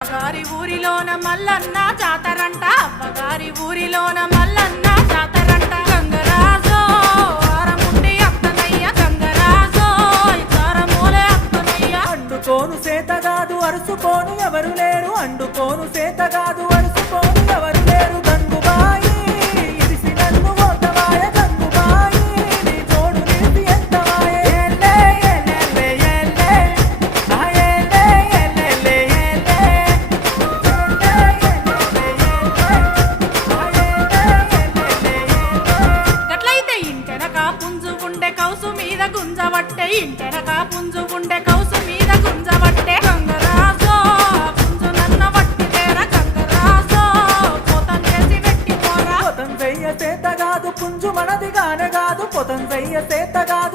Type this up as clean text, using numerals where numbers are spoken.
అవ్వగారి ఊరిలోన మల్లన్న జాతరంట, అవ్వగారి ఊరిలోన మల్లన్న జాతరంట. గంగరాజో ఆరముండి అత్తనయ్య, గంగరాజో ఇతారమూలే అత్తనయ్య. అండుకోను సేతగాదు అరుసుకోను ఎవరు లేరు, అండుకోను సేతగాదు అరుసుకోను ఎవరు లేరు. గంగుబాయి ఇడిసి నన్ను ఓతవాయ, గంగుబాయి నీ తోడు నిలిపి ఎంతవాయ. ఏలే ఏలే ఏలే ఆ ఏలే ఏలే ఏలే ఏలే ఏలే గట్లయితే ఇంటెనక పుంజు ఉండే కౌసు మీద గుంజవట్టే, ఇంటెనక పుంజు ఉండే కౌసు మీద గుంజవట్టే. గంగరాజో పుంజు నన్న వట్టి తేర, గంగరాజో పోతం చేసి పెట్టి పోరా. పొతం చెయ్య సేతగాదు పుంజు మనది గానే కాదు, పొతం చెయ్య సేతగాదు